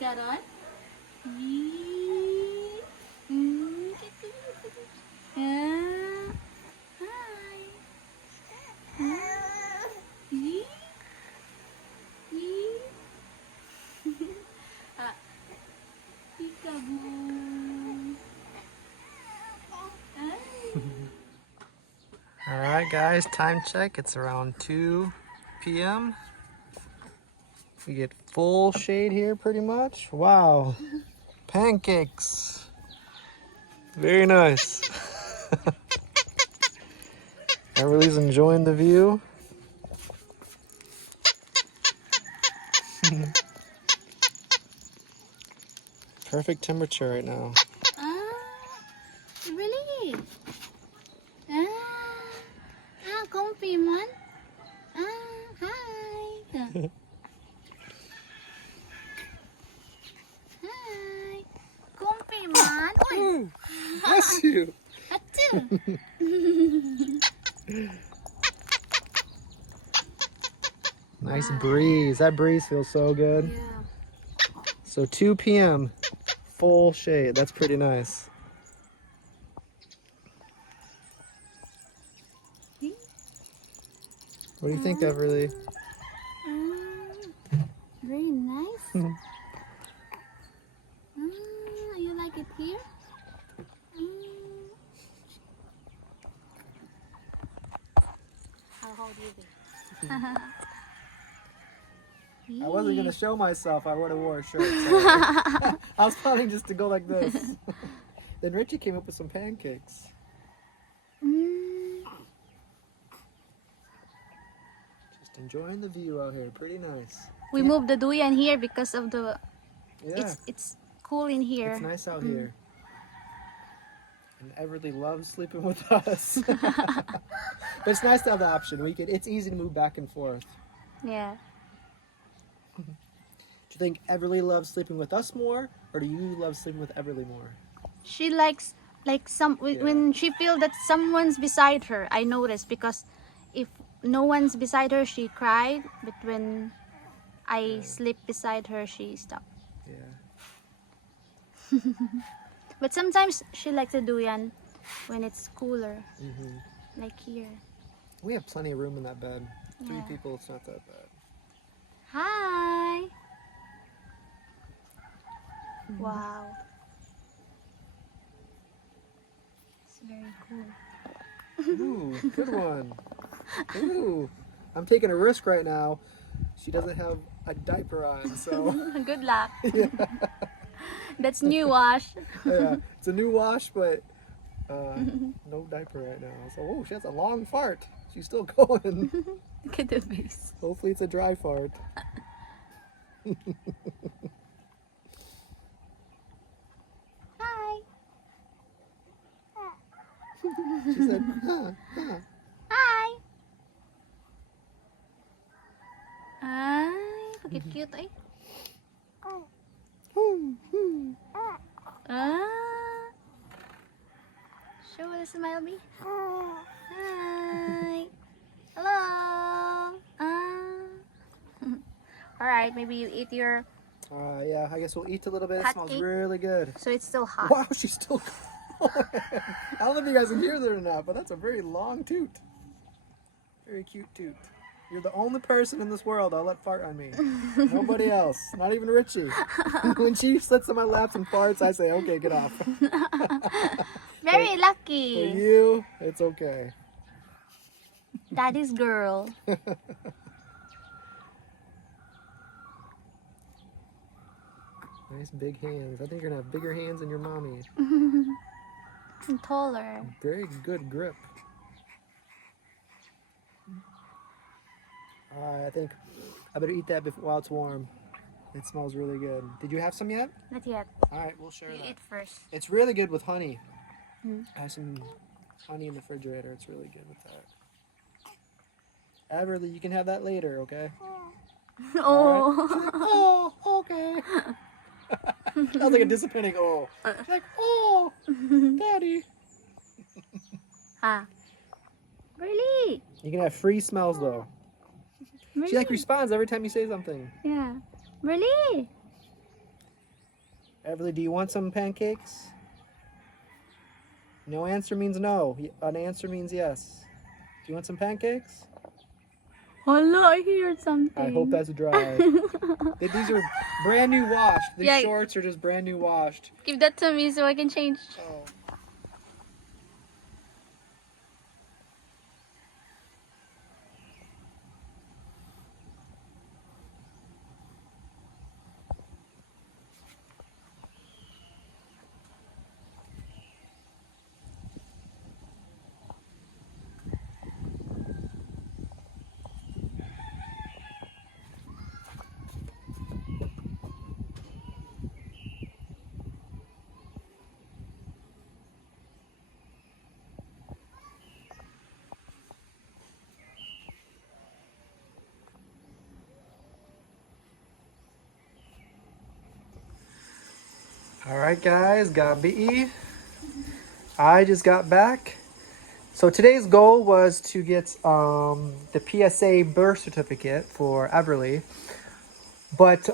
got on? Hi. Peekaboo. Alright guys, time check. It's around 2 p.m. We get full shade here pretty much. Wow. Pancakes. Very nice. Everybody's enjoying the view. Perfect temperature right now. Really? Comfy man. Hi. Hi. Comfy man. Oi. Bless you. Achoo. Nice breeze. That breeze feels so good. Yeah. So 2 p.m. full shade. That's pretty nice. What do you think, Everly? Very nice. You like it here? How hold you be? I wasn't gonna show myself. I would have wore a shirt. So I was planning just to go like this. Then Richie came up with some pancakes. Just enjoying the view out here. Pretty nice. We moved the duyan here because of the. Yeah. It's cool in here. It's nice out here. And Everly loves sleeping with us. But it's nice to have the option. It's easy to move back and forth. Yeah. Do you think Everly loves sleeping with us more, or do you love sleeping with Everly more? She likes when she feel that someone's beside her. I notice because if no one's beside her, she cried. But when I sleep beside her, she stopped. Yeah. But sometimes she likes to do yan when it's cooler, like here. We have plenty of room in that bed. 3 Yeah. people, it's not that bad. Hi. Wow. It's very cool. Ooh, good one. Ooh, I'm taking a risk right now. She doesn't have a diaper on, so. Good luck. Yeah. That's new wash. Yeah, it's a new wash, but no diaper right now. So, oh, she has a long fart. She's still going. Look at the face. Hopefully it's a dry fart. Hi. She said, huh, huh. Hi. Ay, cute ay. Show a smile, me. Hi. Hello. All right, maybe you eat your. Yeah, I guess we'll eat a little bit. It Hot smells cake? really good. So it's still hot. Wow, she's still going. I don't know if you guys can hear that or not, but that's a very long toot. Very cute toot. You're the only person in this world I'll let fart on me. Nobody else. Not even Richie. When she sits on my lap and farts, I say, okay, get off. Very For lucky. you, it's okay. Daddy's girl. Nice big hands. I think you're going to have bigger hands than your mommy. And taller. Very good grip. I think I better eat that while it's warm. It smells really good. Did you have some yet? Not yet. All right, we'll share You that. eat first. It's really good with honey. I have some honey in the refrigerator. It's really good with that. Everly, you can have that later, okay? Oh. Right? Oh, okay. Sounds like a disappointing oh. She's like, oh, Daddy. Really? You can have free smells though. Really? She like responds every time you say something. Yeah. Really? Everly, do you want some pancakes? No answer means no. An answer means yes. Do you want some pancakes? Oh no, I heard something. I hope that's dry. These are brand new washed. These Yeah. shorts are just brand new washed. Give that to me so I can change. Oh. Alright guys, Gabi. I just got back. So today's goal was to get the PSA Birth certificate for Everly. But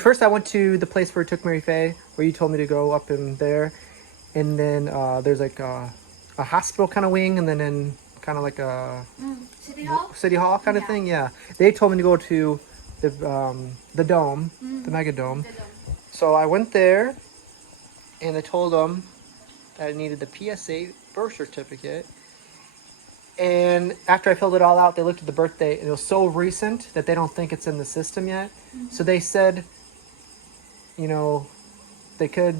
first I went to the place where it took Mary Faye, where you told me to go up in there. And then there's like a hospital kind of wing, and then in kind of like a city hall kind of thing. Yeah, they told me to go to the dome, the mega dome. So I went there, and I told them that I needed the PSA birth certificate. And after I filled it all out, they looked at the birth date, and it was so recent that they don't think it's in the system yet. So they said, you know, they could,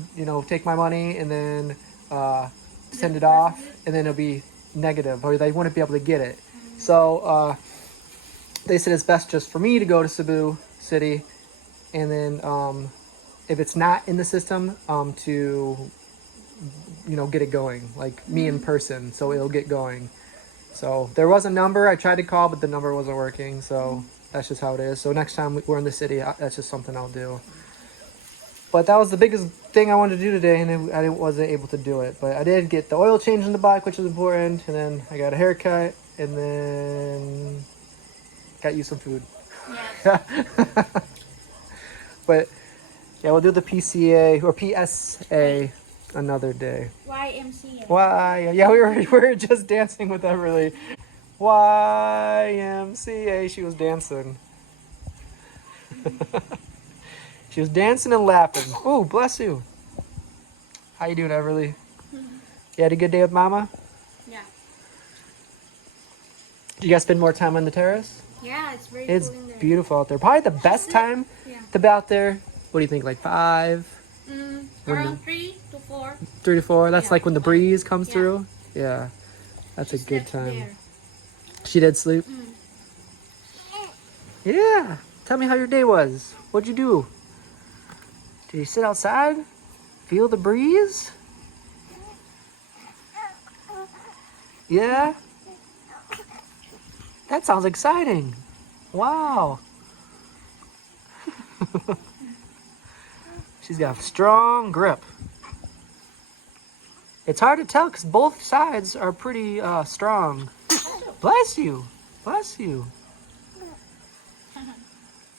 take my money and then send it off, and then it'll be negative, or they wouldn't be able to get it. So they said it's best just for me to go to Cebu City, and then if it's not in the system, to get it going, like me in person, so it'll get going. So there was a number I tried to call, but the number wasn't working. So that's just how it is. So next time we're in the city, that's just something I'll do. But that was the biggest thing I wanted to do today, and I wasn't able to do it. But I did get the oil change in the bike, which is important, and then I got a haircut, and then got you some food. Yes. But yeah, we'll do the PCA or PSA another day. YMCA. Why? Yeah, we were just dancing with Everly. YMCA. She was dancing. She was dancing and laughing. Oh, bless you. How you doing, Everly? You had a good day with Mama? Yeah. Did you guys spend more time on the terrace? Yeah, it's very It's cool in there. beautiful out there. Probably the best time to be out there. What do you think, like 5? Around 3 to 4. 3 to 4? That's Yeah. like when the breeze comes Yeah. through? Yeah. That's She a good slept time. there. She did sleep? Yeah. Tell me how your day was. What'd you do? Did you sit outside? Feel the breeze? Yeah? That sounds exciting. Wow. She's got a strong grip. It's hard to tell because both sides are pretty strong. Bless you. Bless you.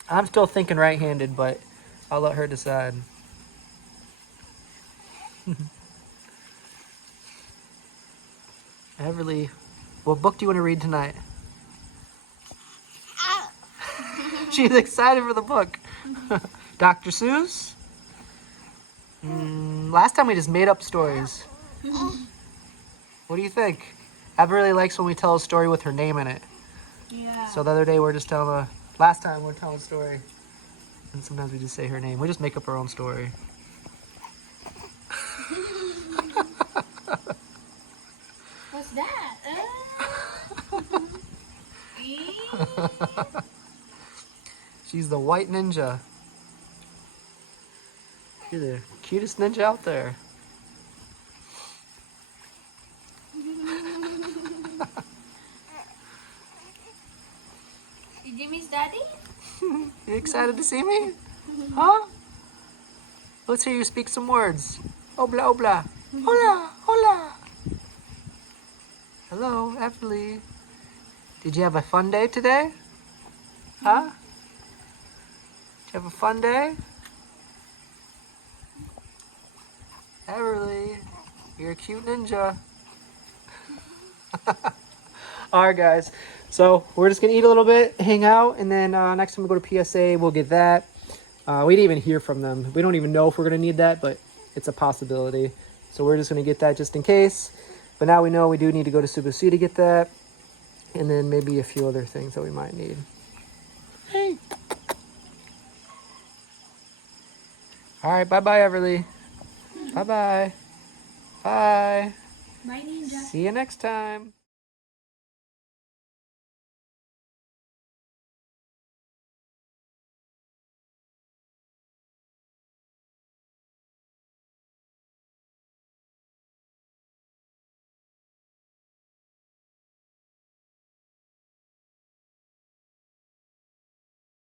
I'm still thinking right-handed, but I'll let her decide. Everly, what book do you want to read tonight? She's excited for the book. Dr. Seuss? Last time we just made up stories. What do you think? Everly likes when we tell a story with her name in it. Yeah. So the other day last time we're telling a story. And sometimes we just say her name. We just make up our own story. What's that? She's the white ninja. You're the cutest ninja out there. Did you miss Daddy? You excited to see me? Huh? Let's hear you speak some words. Obla, obla. Hola, hola. Hello, Everly. Did you have a fun day today? Huh? Did you have a fun day? Everly, you're a cute ninja. Alright guys, so we're just gonna eat a little bit, hang out, and then next time we go to PSA, we'll get that. We didn't even hear from them. We don't even know if we're gonna need that, but it's a possibility. So we're just gonna get that just in case. But now we know we do need to go to Subusu to get that. And then maybe a few other things that we might need. Hey. Alright, bye-bye, Everly. Bye-bye. Bye. Bye, Ninja. See you next time.